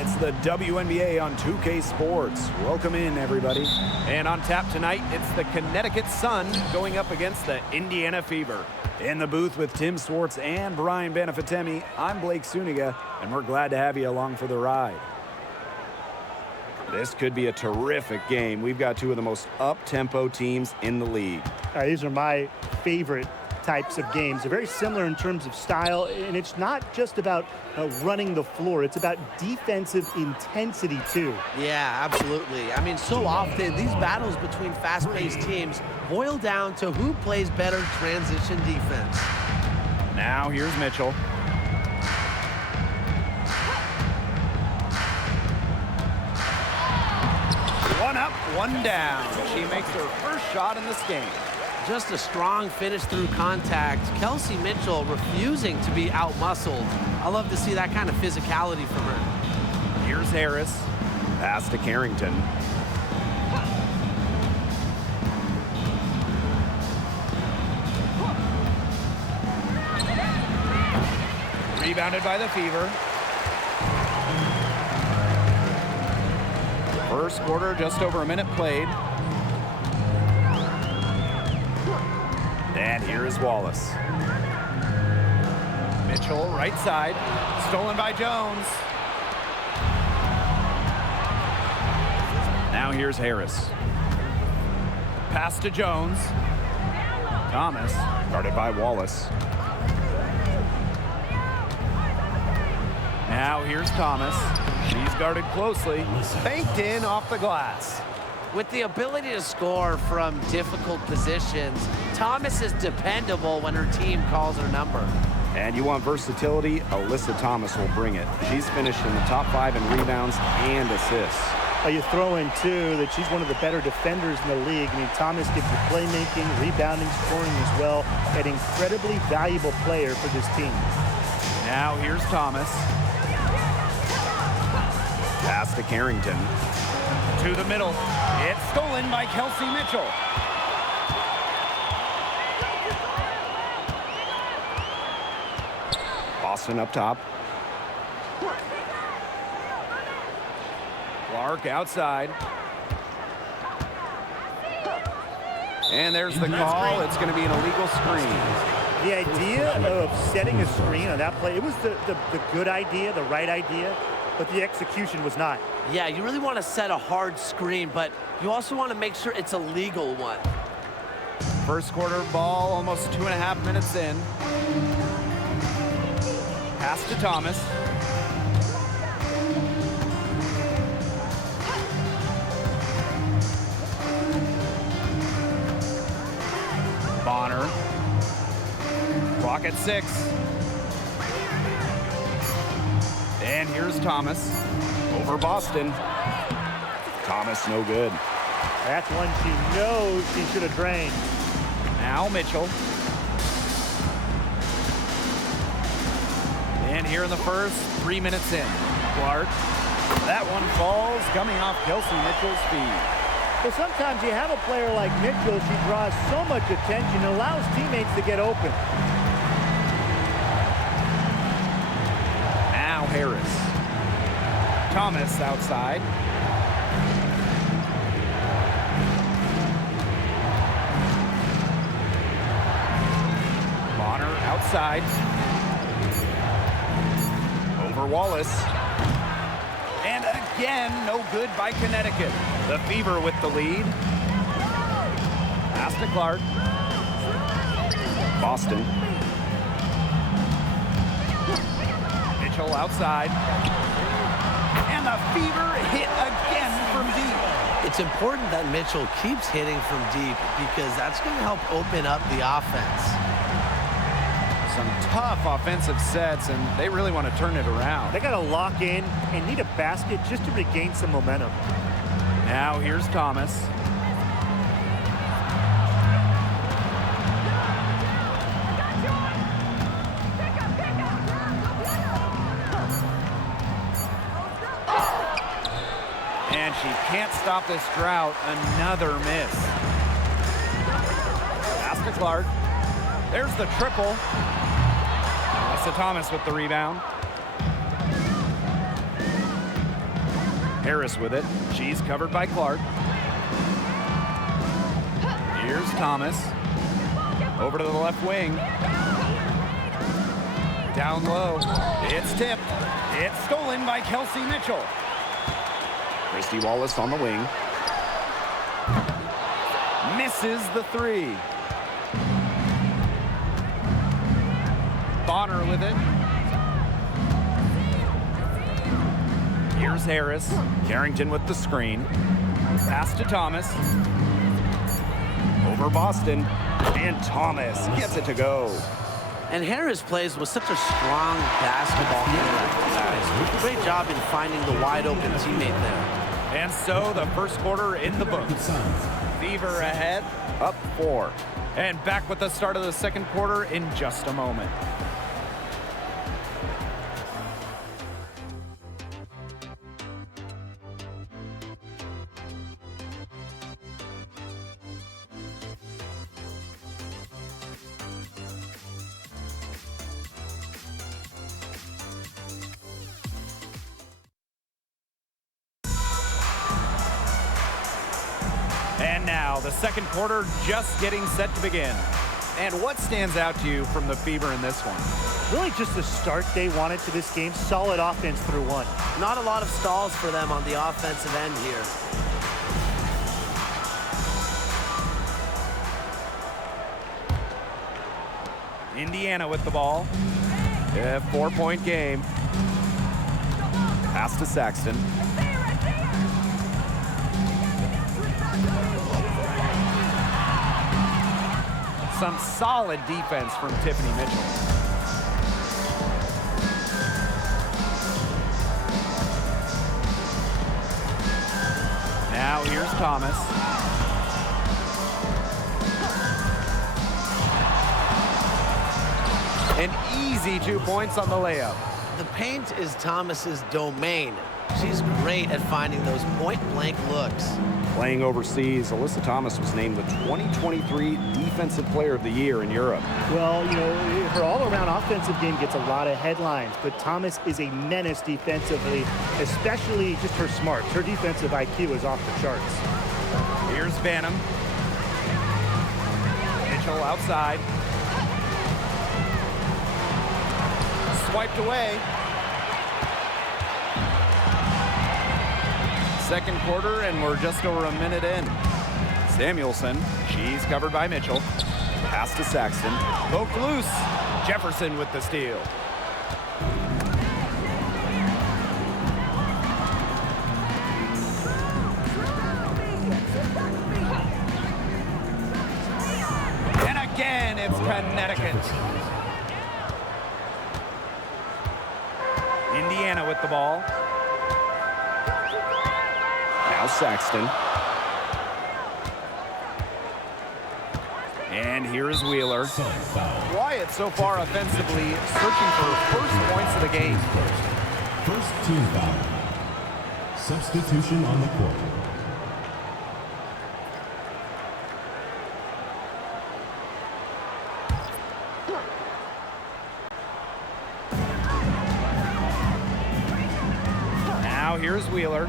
It's the WNBA on 2K Sports. Welcome in, everybody. And on tap tonight, it's the Connecticut Sun going up against the Indiana Fever. In the booth with Tim Swartz and Brian Benefatemi, I'm Blake Suniga, and we're glad to have you along for the ride. This could be a terrific game. We've got two of the most up-tempo teams in the league. These are my favorite types of games. They're very similar in terms of style, and it's not just about running the floor. It's about defensive intensity, too. Yeah, absolutely. I mean, so often these battles between fast-paced teams boil down to who plays better transition defense. Now here's Mitchell. One up, one down. She makes her first shot in this game. Just a strong finish through contact. Kelsey Mitchell refusing to be out-muscled. I love to see that kind of physicality from her. Here's Harris. Pass to Carrington. Rebounded by the Fever. First quarter, just over a minute played. And here is Wallace. Mitchell, right side. Stolen by Jones. Now here's Harris. Pass to Jones. Thomas, guarded by Wallace. Now here's Thomas. She's guarded closely. Banked in off the glass. With the ability to score from difficult positions, Thomas is dependable when her team calls her number. And you want versatility? Alyssa Thomas will bring it. She's finished in the top 5 in rebounds and assists. You throw in, too, that she's one of the better defenders in the league. I mean, Thomas gives you playmaking, rebounding, scoring as well. An incredibly valuable player for this team. Now here's Thomas. Pass to Carrington. To the middle. It's stolen by Kelsey Mitchell. Boston up top. Clark outside. And there's the call. It's going to be an illegal screen. The idea of setting a screen on that play, it was the good idea, the right idea, but the execution was not. Yeah, you really want to set a hard screen, but you also want to make sure it's a legal one. First quarter ball, almost 2.5 minutes in. Pass to Thomas. Bonner. Clock at 6. And here's Thomas. Over Boston. Thomas no good. That's one she knows she should have drained. Now Mitchell. And here in the first, 3 minutes in. Clark. That one falls, coming off Kelsey Mitchell's feet. Well, sometimes you have a player like Mitchell, she draws so much attention, allows teammates to get open. Now Harris. Thomas outside. Bonner outside. Over Wallace. And again, no good by Connecticut. The Fever with the lead. Pass to Clark. Boston. Mitchell outside. And the Fever hit again from deep. It's important that Mitchell keeps hitting from deep because that's going to help open up the offense. Some tough offensive sets, and they really want to turn it around. They got to lock in and need a basket just to regain some momentum. Now here's Thomas. And she can't stop this drought. Another miss. Pass to Clark. There's the triple. Alyssa Thomas with the rebound. Harris with it. She's covered by Clark. Here's Thomas. Over to the left wing. Down low. It's tipped. It's stolen by Kelsey Mitchell. Christy Wallace on the wing. Misses the three. Bonner with it. Here's Harris. Carrington with the screen. Pass to Thomas. Over Boston. And Thomas gets it to go. And Harris plays with such a strong basketball handle. Great job in finding the wide open teammate there. And so the first quarter in the books. Fever ahead, up 4. And back with the start of the second quarter in just a moment. And now the second quarter just getting set to begin. And what stands out to you from the Fever in this one? Really just the start they wanted to this game. Solid offense through one. Not a lot of stalls for them on the offensive end here. Indiana with the ball. A 4-point game. Pass to Saxton. Some solid defense from Tiffany Mitchell. Now here's Thomas. An easy 2 points on the layup. The paint is Thomas's domain. She's great at finding those point-blank looks. Playing overseas, Alyssa Thomas was named the 2023 Defensive Player of the Year in Europe. Well, you know, her all-around offensive game gets a lot of headlines, but Thomas is a menace defensively, especially just her smarts. Her defensive IQ is off the charts. Here's Banham. Mitchell outside. Swiped away. Second quarter, and we're just over a minute in. Samuelson, she's covered by Mitchell. Pass to Saxton. Poked loose. Jefferson with the steal. And again, it's Connecticut. Indiana with the ball. Now Saxton. And here's Wheeler. Wyatt so far offensively searching for first points of the game. First team foul. Substitution on the court. Now here's Wheeler.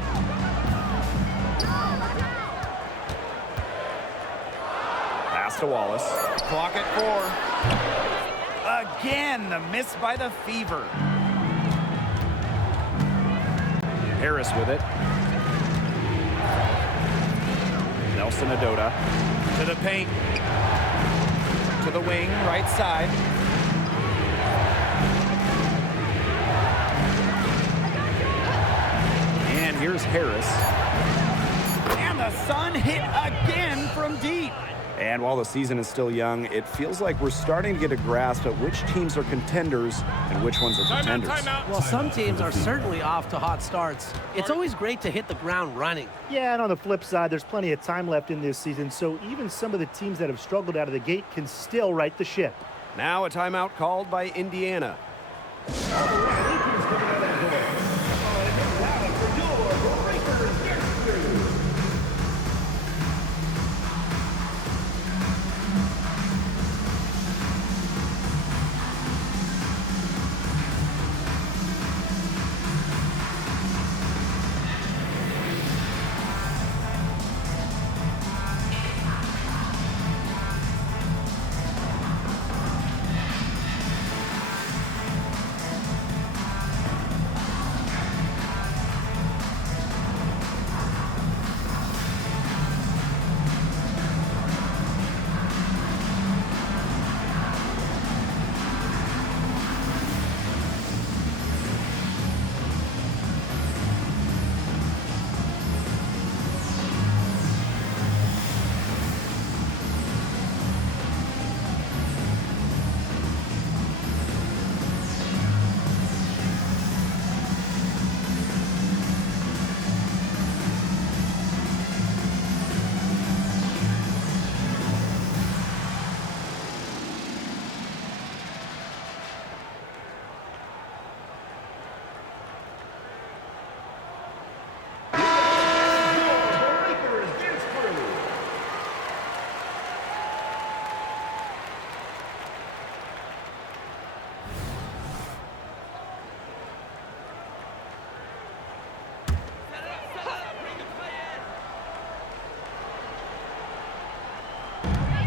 To Wallace. Clock at 4. Again, the miss by the Fever. Harris with it. Nelson Adota. To the paint. To the wing, right side. And here's Harris. And the Sun hit again from deep. And while the season is still young, it feels like we're starting to get a grasp at which teams are contenders and which ones are pretenders. Well, some teams are certainly off to hot starts. It's always great to hit the ground running. Yeah, and on the flip side, there's plenty of time left in this season, so even some of the teams that have struggled out of the gate can still right the ship. Now a timeout called by Indiana.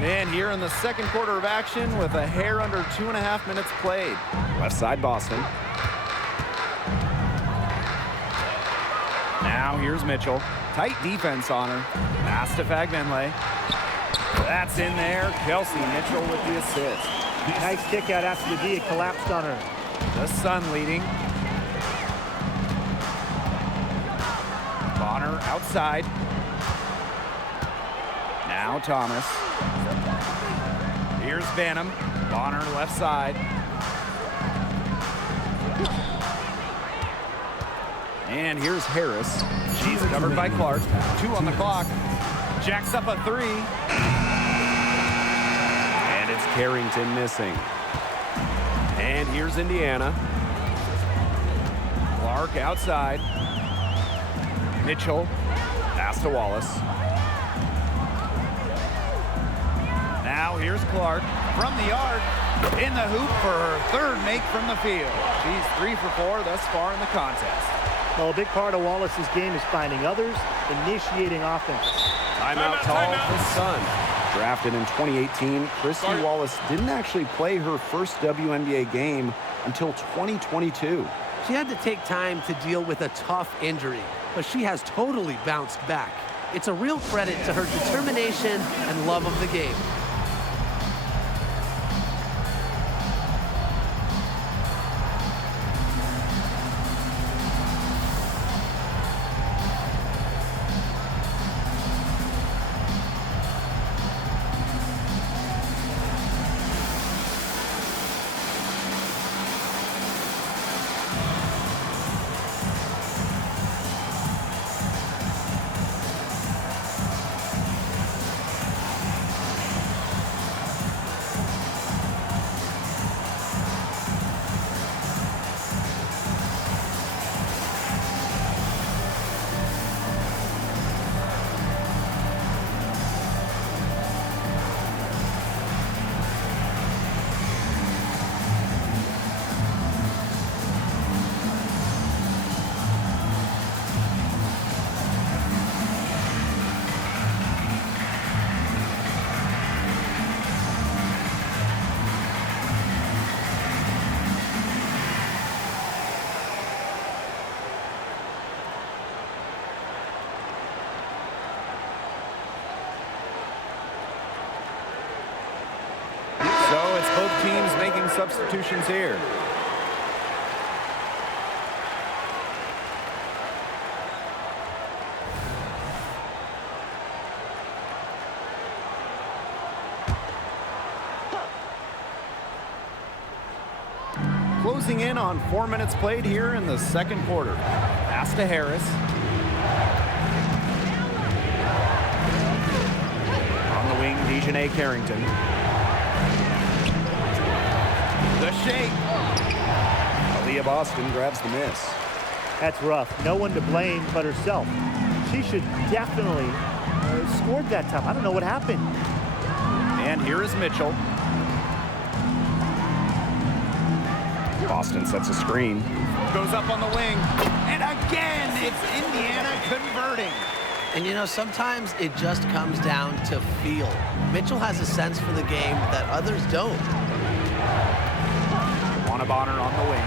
And here in the second quarter of action with a hair under 2.5 minutes played. Left side, Boston. Now here's Mitchell. Tight defense on her. Pass to Fagbenle. That's in there. Kelsey Mitchell with the assist. Nice kick out after the D. It collapsed on her. The Sun leading. Bonner outside. Now Thomas. Here's Banham. Bonner left side. And here's Harris. She's covered by Clark. 2 on the clock. Jacks up a 3. And it's Carrington missing. And here's Indiana. Clark outside. Mitchell. Pass to Wallace. Now here's Clark from the arc. In the hoop for her 3rd make from the field. She's 3 for 4 thus far in the contest. Well, a big part of Wallace's game is finding others, initiating offense. Timeout call for Sun. Drafted in 2018, Christy Wallace didn't actually play her first WNBA game until 2022. She had to take time to deal with a tough injury, but she has totally bounced back. It's a real credit to her determination and love of the game. So it's both teams making substitutions here. Closing in on 4 minutes played here in the second quarter. Pass to Harris. On the wing, Dejanay Carrington. The shake. Aaliyah Boston grabs the miss. That's rough. No one to blame but herself. She should definitely scored that time. I don't know what happened. And here is Mitchell. Boston sets a screen. Goes up on the wing. And again, it's Indiana converting. And you know, sometimes it just comes down to feel. Mitchell has a sense for the game that others don't. Bonner on the wing.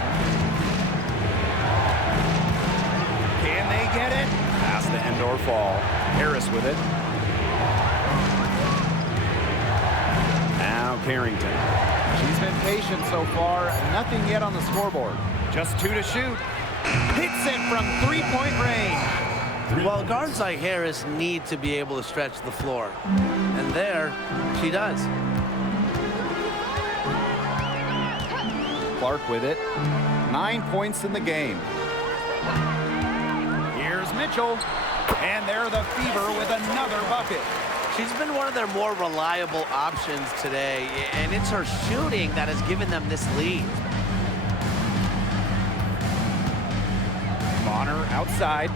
Can they get it? Pass to Endor Fall. Harris with it. Now Carrington. She's been patient so far. Nothing yet on the scoreboard. Just 2 to shoot. Hits it from 3-point range. Well, guards like Harris need to be able to stretch the floor. And there, she does. Clark with it. 9 points in the game. Here's Mitchell. And they're the Fever with another bucket. She's been one of their more reliable options today, and it's her shooting that has given them this lead. Bonner outside.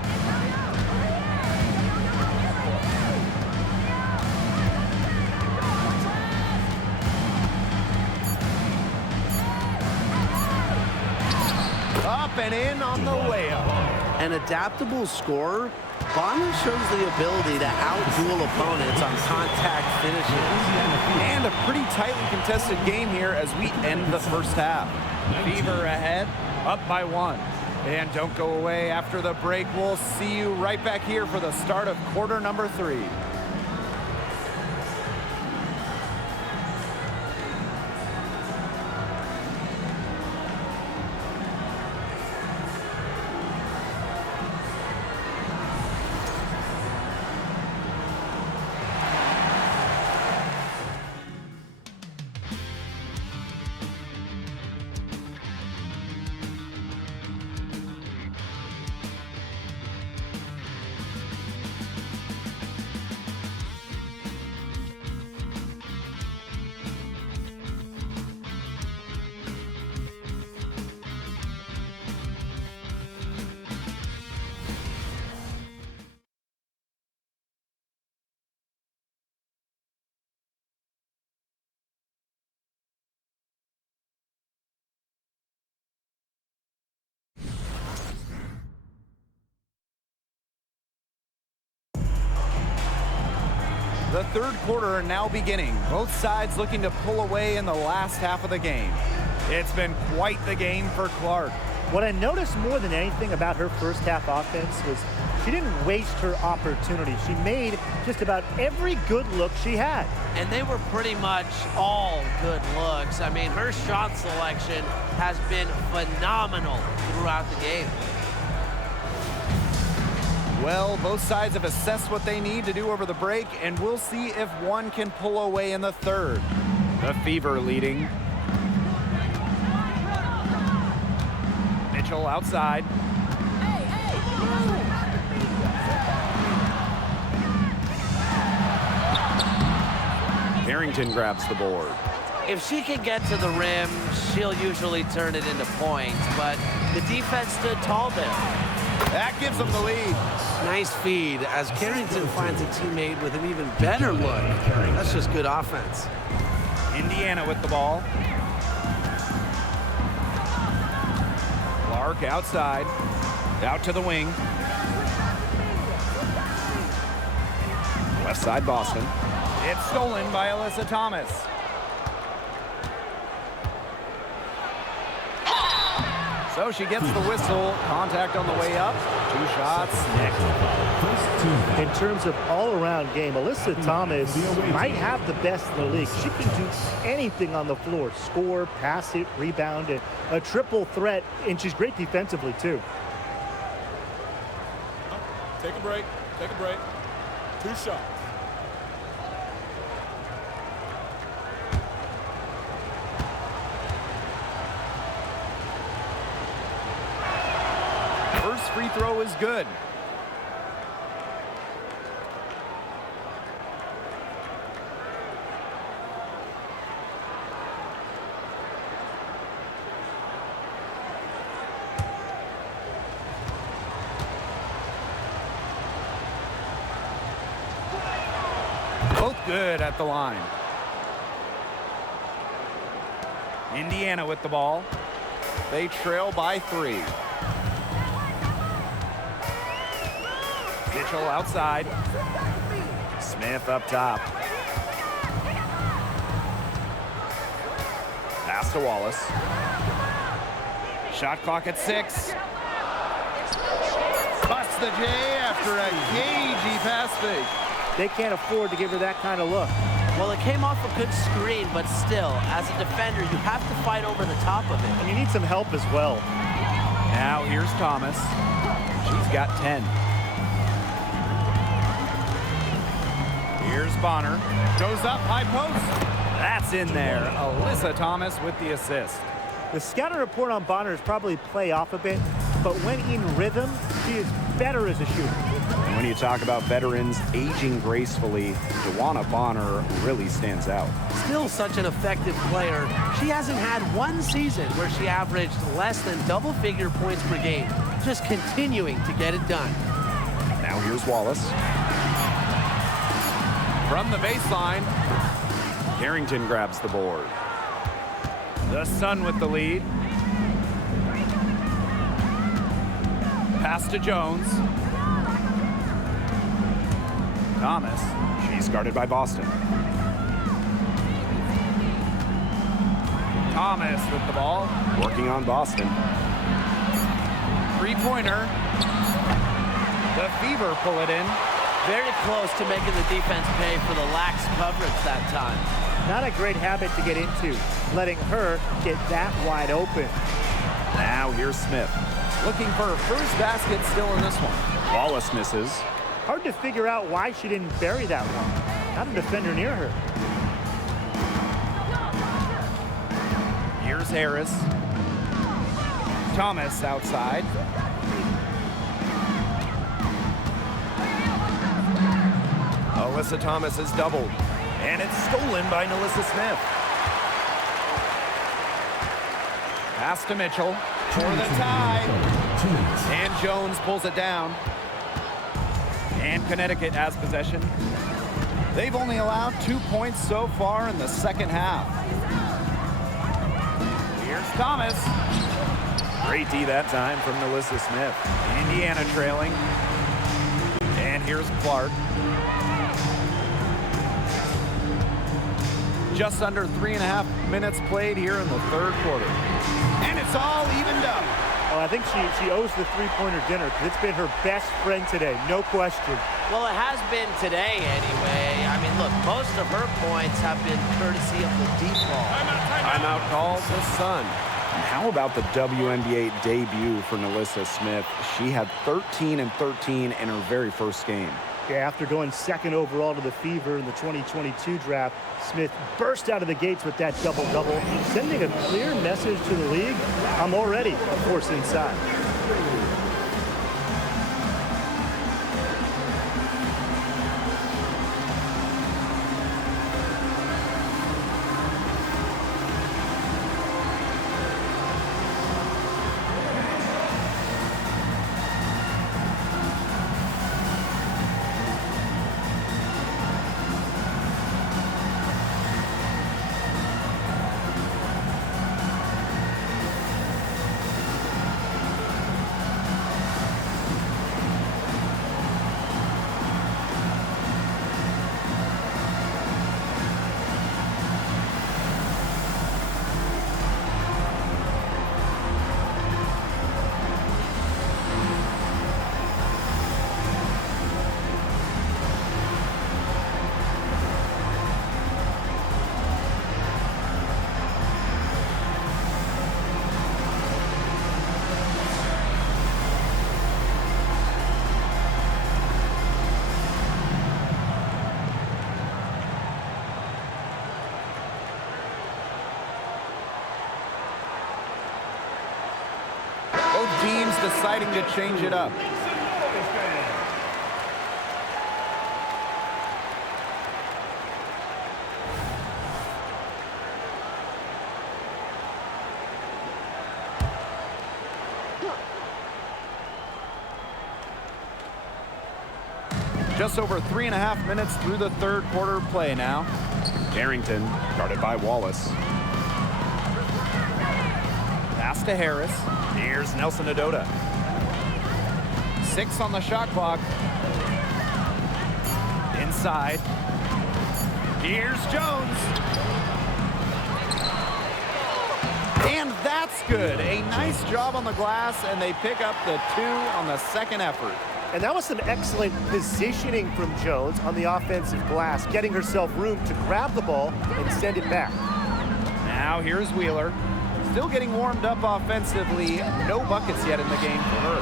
Up and in on the layup. An adaptable scorer, Bonner shows the ability to out-duel opponents on contact finishes. And a pretty tightly contested game here as we end the first half. Fever ahead, up by 1. And don't go away after the break. We'll see you right back here for the start of quarter number 3. The third quarter now beginning. Both sides looking to pull away in the last half of the game. It's been quite the game for Clark. What I noticed more than anything about her first half offense was she didn't waste her opportunity. She made just about every good look she had. And they were pretty much all good looks. I mean, her shot selection has been phenomenal throughout the game. Well, both sides have assessed what they need to do over the break, and we'll see if one can pull away in the third. The Fever leading. Mitchell outside. Harrington grabs the board. If she can get to the rim, she'll usually turn it into points, but the defense stood tall there. That gives them the lead. Nice feed as Carrington finds a teammate with an even better look. That's just good offense. Indiana with the ball. Clark outside. Out to the wing. Left side Boston. It's stolen by Alyssa Thomas. So she gets the whistle. Contact on the way up. 2 shots. In terms of all-around game, Alyssa Thomas might have the best in the league. She can do anything on the floor. Score, pass it, rebound it. A triple threat, and she's great defensively, too. Take a break. Take a break. 2 shots. First free throw is good. Both good at the line. Indiana with the ball. They trail by 3. Mitchell outside. Smith up top. Pass to Wallace. Shot clock at 6. Busts the J after a cagey pass fake. They can't afford to give her that kind of look. Well, it came off a good screen, but still, as a defender, you have to fight over the top of it. And you need some help as well. Now here's Thomas. She's got 10. Here's Bonner. Goes up, high post. That's in there. Alyssa Thomas with the assist. The scouting report on Bonner is probably play off a bit, but when in rhythm, she is better as a shooter. And when you talk about veterans aging gracefully, Dewana Bonner really stands out. Still such an effective player. She hasn't had one season where she averaged less than double-figure points per game. Just continuing to get it done. Now here's Wallace. From the baseline, Harrington grabs the board. the Sun with the lead. Pass to Jones. Thomas. She's guarded by Boston. Thomas with the ball. Working on Boston. Three-pointer. The Fever pull it in. Very close to making the defense pay for the lax coverage that time. Not a great habit to get into, letting her get that wide open. Now here's Smith. Looking for her first basket still in this one. Wallace misses. Hard to figure out why she didn't bury that one. Not a defender near her. Here's Harris. Thomas outside. Alyssa Thomas is doubled. And it's stolen by Nalissa Smith. Pass to Mitchell for the tie. And Jones pulls it down. And Connecticut has possession. They've only allowed 2 points so far in the second half. Here's Thomas. Great D that time from Nalissa Smith. Indiana trailing. And here's Clark. Just under 3.5 minutes played here in the third quarter. And it's all evened up. Oh, I think she owes the three-pointer dinner because it's been her best friend today, no question. Well, it has been today anyway. I mean, look, most of her points have been courtesy of the deep ball. Timeout called the Sun. And how about the WNBA debut for Nalissa Smith? She had 13 and 13 in her very first game. Yeah, after going second overall to the Fever in the 2022 draft, Smith burst out of the gates with that double-double, sending a clear message to the league. I'm already a force inside. Both teams deciding to change it up. Just over 3.5 minutes through the third quarter play now. Darrington, guarded by Wallace. Pass to Harris. Here's Nelson Adota. 6 on the shot clock. Inside. Here's Jones. And that's good. A nice job on the glass, and they pick up the 2 on the second effort. And that was some excellent positioning from Jones on the offensive glass, getting herself room to grab the ball and send it back. Now here's Wheeler. Still getting warmed up offensively. No buckets yet in the game for her.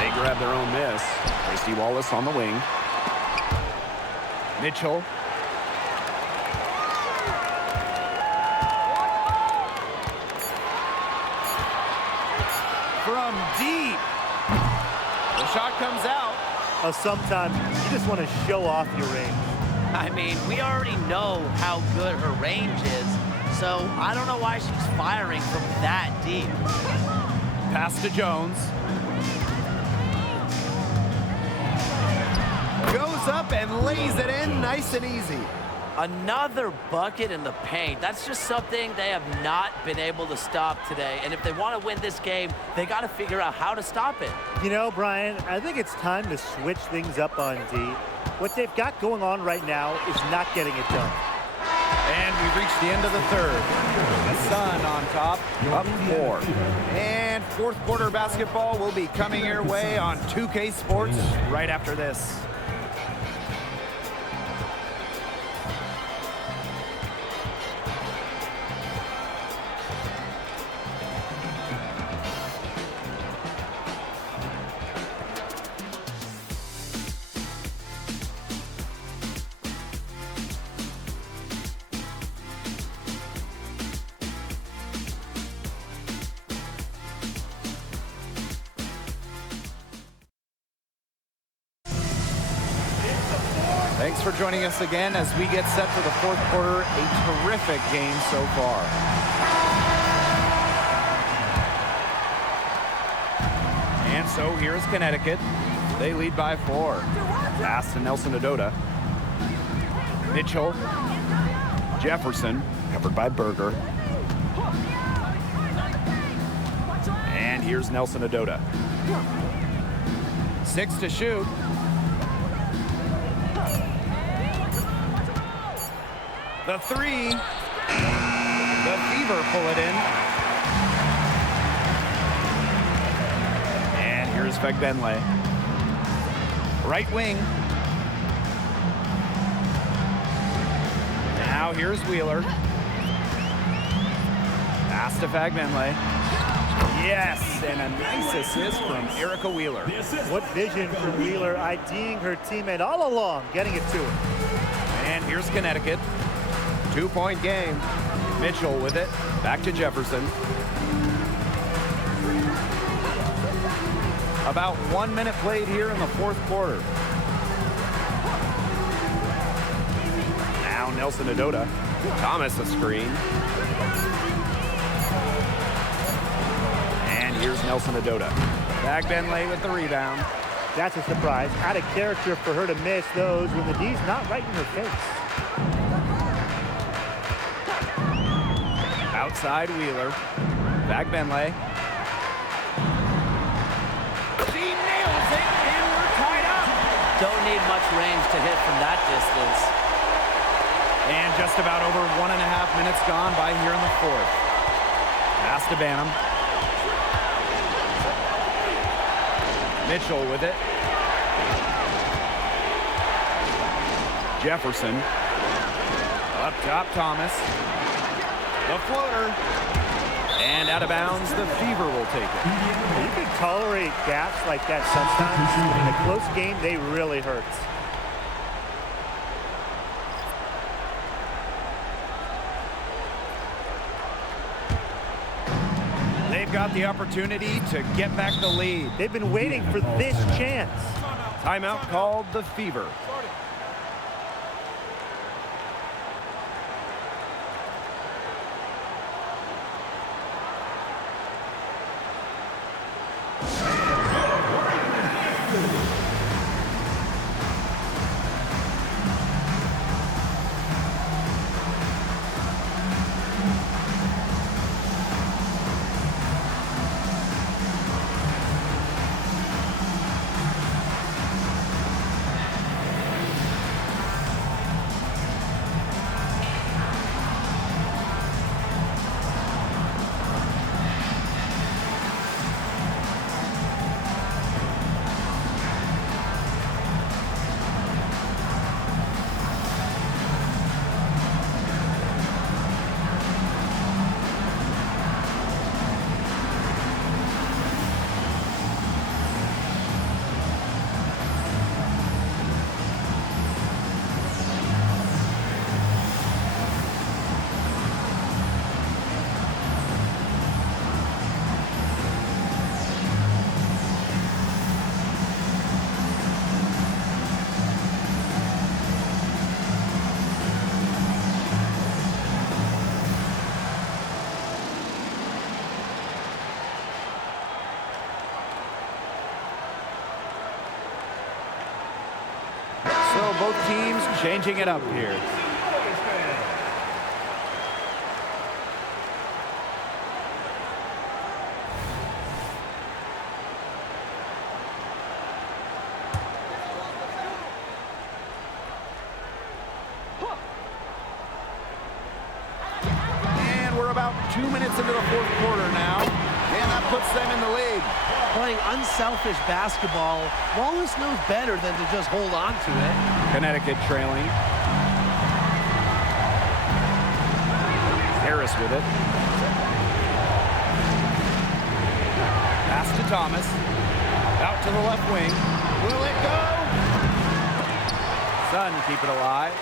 They grab their own miss. Christy Wallace on the wing. Mitchell. From deep. The shot comes out. Sometimes you just want to show off your range. I mean, we already know how good her range is, so I don't know why she's firing from that deep. Pass to Jones. Goes up and lays it in nice and easy. Another bucket in the paint. That's just something they have not been able to stop today. And if they want to win this game, they got to figure out how to stop it. You know, Brian, I think it's time to switch things up on D. What they've got going on right now is not getting it done. And we've reached the end of the third. The Sun on top, up 4. And fourth quarter basketball will be coming your way on 2K Sports right after this. Thanks for joining us again as we get set for the fourth quarter. A terrific game so far. And so here's Connecticut. They lead by 4. Pass to Nelson Adota. Mitchell. Jefferson, covered by Berger. And here's Nelson Adota. 6 to shoot. The 3. The Fever pull it in. And here's Fegbenle. Right wing. Now here's Wheeler. Pass to Fegbenle. Yes, and a nice assist from Erica Wheeler. What vision from Wheeler, IDing her teammate all along, getting it to her. And here's Connecticut. 2-point game. Mitchell with it. Back to Jefferson. About 1 minute played here in the fourth quarter. Now Nelson Adota. Thomas a screen. And here's Nelson Adota. Fegbenle with the rebound. That's a surprise. Out of character for her to miss those when the D's not right in her face. Outside Wheeler. Fegbenle. She nails it, and we're tied up. Don't need much range to hit from that distance. And just about over 1.5 minutes gone by here in the fourth. Pass to Banham. Mitchell with it. Jefferson. Up top, Thomas. The floater. And out of bounds, the Fever will take it. You can tolerate gaps like that sometimes. In a close game, they really hurt. They've got the opportunity to get back the lead. They've been waiting for this chance. Timeout called the Fever. So both teams changing it up here. about 2 minutes into the fourth quarter now, and that puts them in the lead. Playing unselfish basketball, Wallace knows better than to just hold on to it. Connecticut trailing. Harris with it. Pass to Thomas. Out to the left wing. Will it go? Sun keep it alive.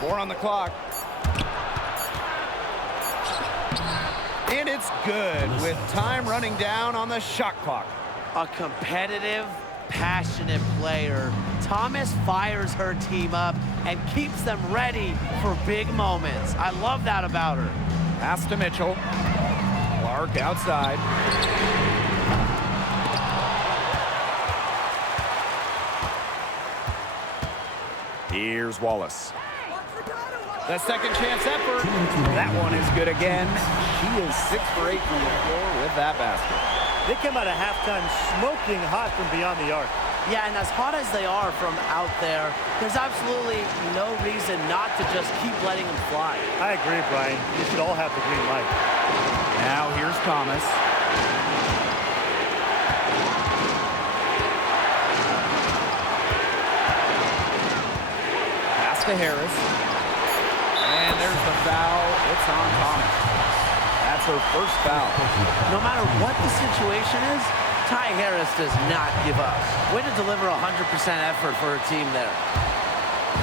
Four on the clock. And it's good with time running down on the shot clock. A competitive, passionate player. Thomas fires her team up and keeps them ready for big moments. I love that about her. Pass to Mitchell. Clark outside. Here's Wallace. The second chance effort. That one is good again. She is 6 for 8 from the floor with that basket. They come out of halftime smoking hot from beyond the arc. Yeah, and as hot as they are from out there, there's absolutely no reason not to just keep letting them fly. I agree, Brian. You should all have the green light. Now here's Thomas. Pass to Harris. And there's the foul. It's on Thomas. That's her first foul. No matter what the situation is, Ty Harris does not give up. Way to deliver 100% effort for her team there.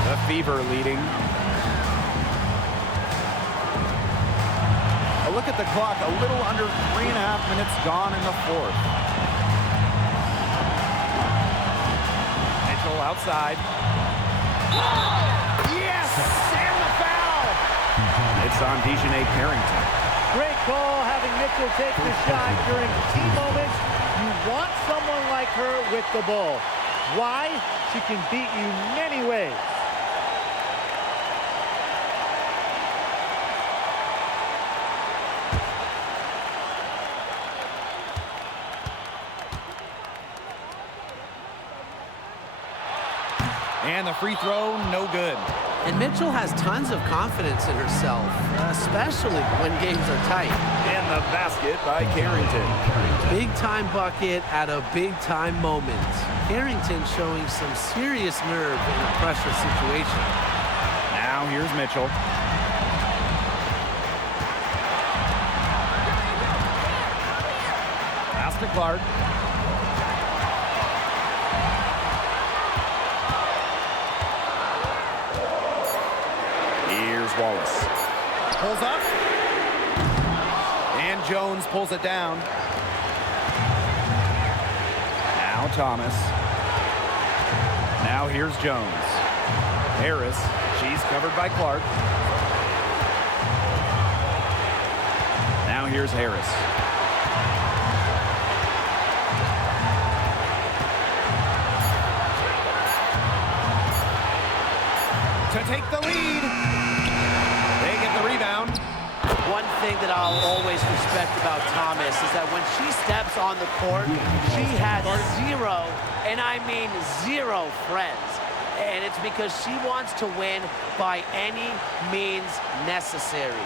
The Fever leading. A look at the clock, a little under 3.5 minutes gone in the fourth. Mitchell outside. Yes! And the foul! It's on Dejanay Carrington. Great call having Mitchell take the shot during key moments. You want someone like her with the ball. Why? She can beat you many ways. And the free throw, no good. And Mitchell has tons of confidence in herself, especially when games are tight. And the basket by Carrington. Big-time bucket at a big-time moment. Carrington showing some serious nerve in a pressure situation. Now here's Mitchell. Pass to Clark. Here's Wallace. Pulls up. And Jones pulls it down. Now Thomas. Now here's Jones. Harris. She's covered by Clark. Now here's Harris. To take the lead. They get the rebound. One thing that I'll always respect about Thomas is that when she steps on the court, she has zero, and I mean zero friends. And it's because she wants to win by any means necessary.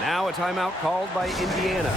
Now a timeout called by Indiana.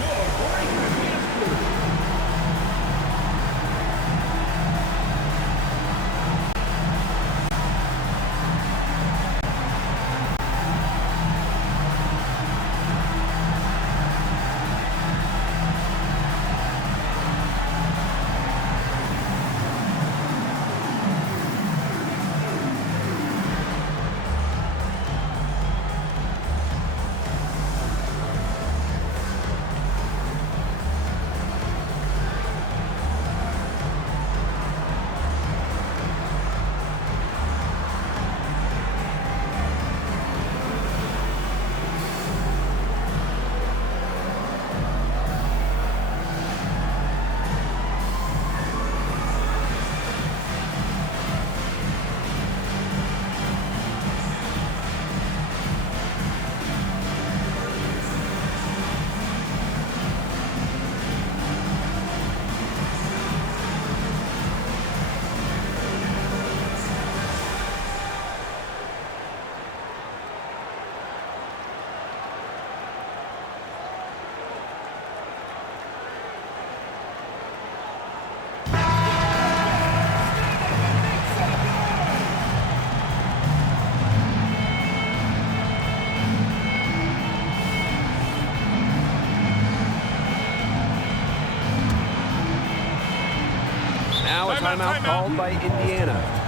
Now a timeout called by Indiana.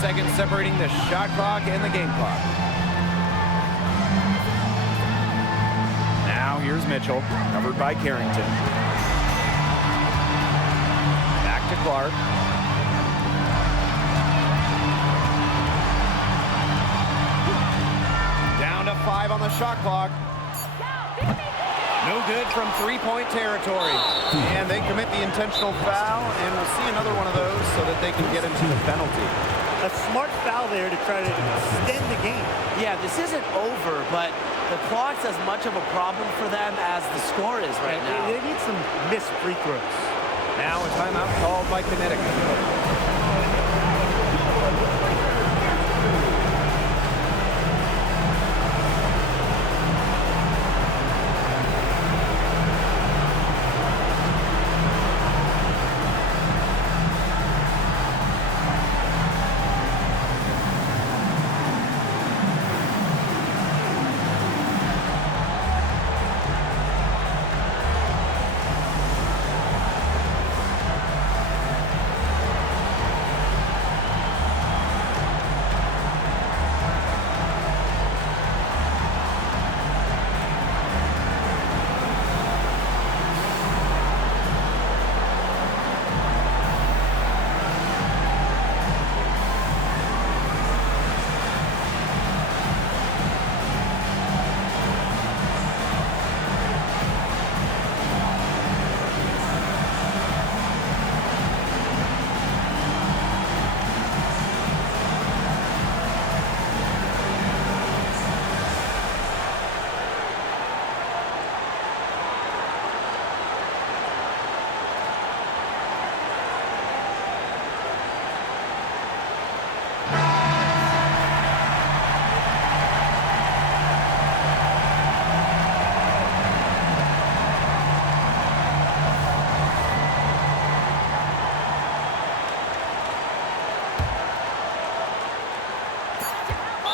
Seconds separating the shot clock and the game clock. Now here's Mitchell, covered by Carrington. Back to Clark. Down to 5 on the shot clock. No good from three-point territory. And they commit the intentional foul, and we'll see another one of those so that they can get into the penalty. A smart foul there to try to extend the game. Yeah, this isn't over, but the clock's as much of a problem for them as the score is right now. They need some missed free throws. Now a timeout called by Connecticut.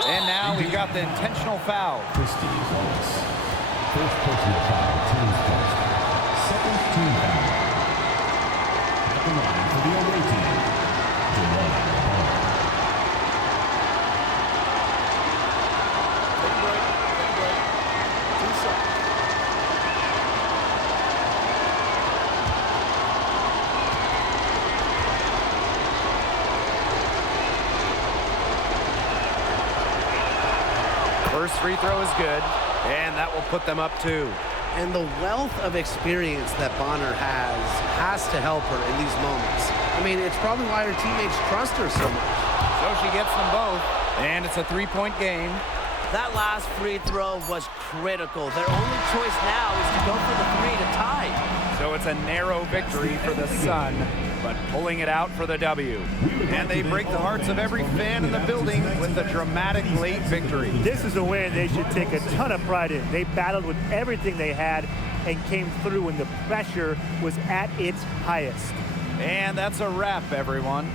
And now we've got the intentional foul. First personal foul, team's first. Second team foul. At the line for the away team, Jamal. Take a break. Take a break. 2 shots. First free throw is good, and that will put them up 2. And the wealth of experience that Bonner has to help her in these moments. I mean, it's probably why her teammates trust her so much. So she gets them both, and it's a 3-point game. That last free throw was critical. Their only choice now is to go for the three to tie. So it's a narrow victory for the Sun, but pulling it out for the W. And they break the hearts of every fan in the building with a dramatic late victory. This is a win they should take a ton of pride in. They battled with everything they had and came through when the pressure was at its highest. And that's a wrap, everyone.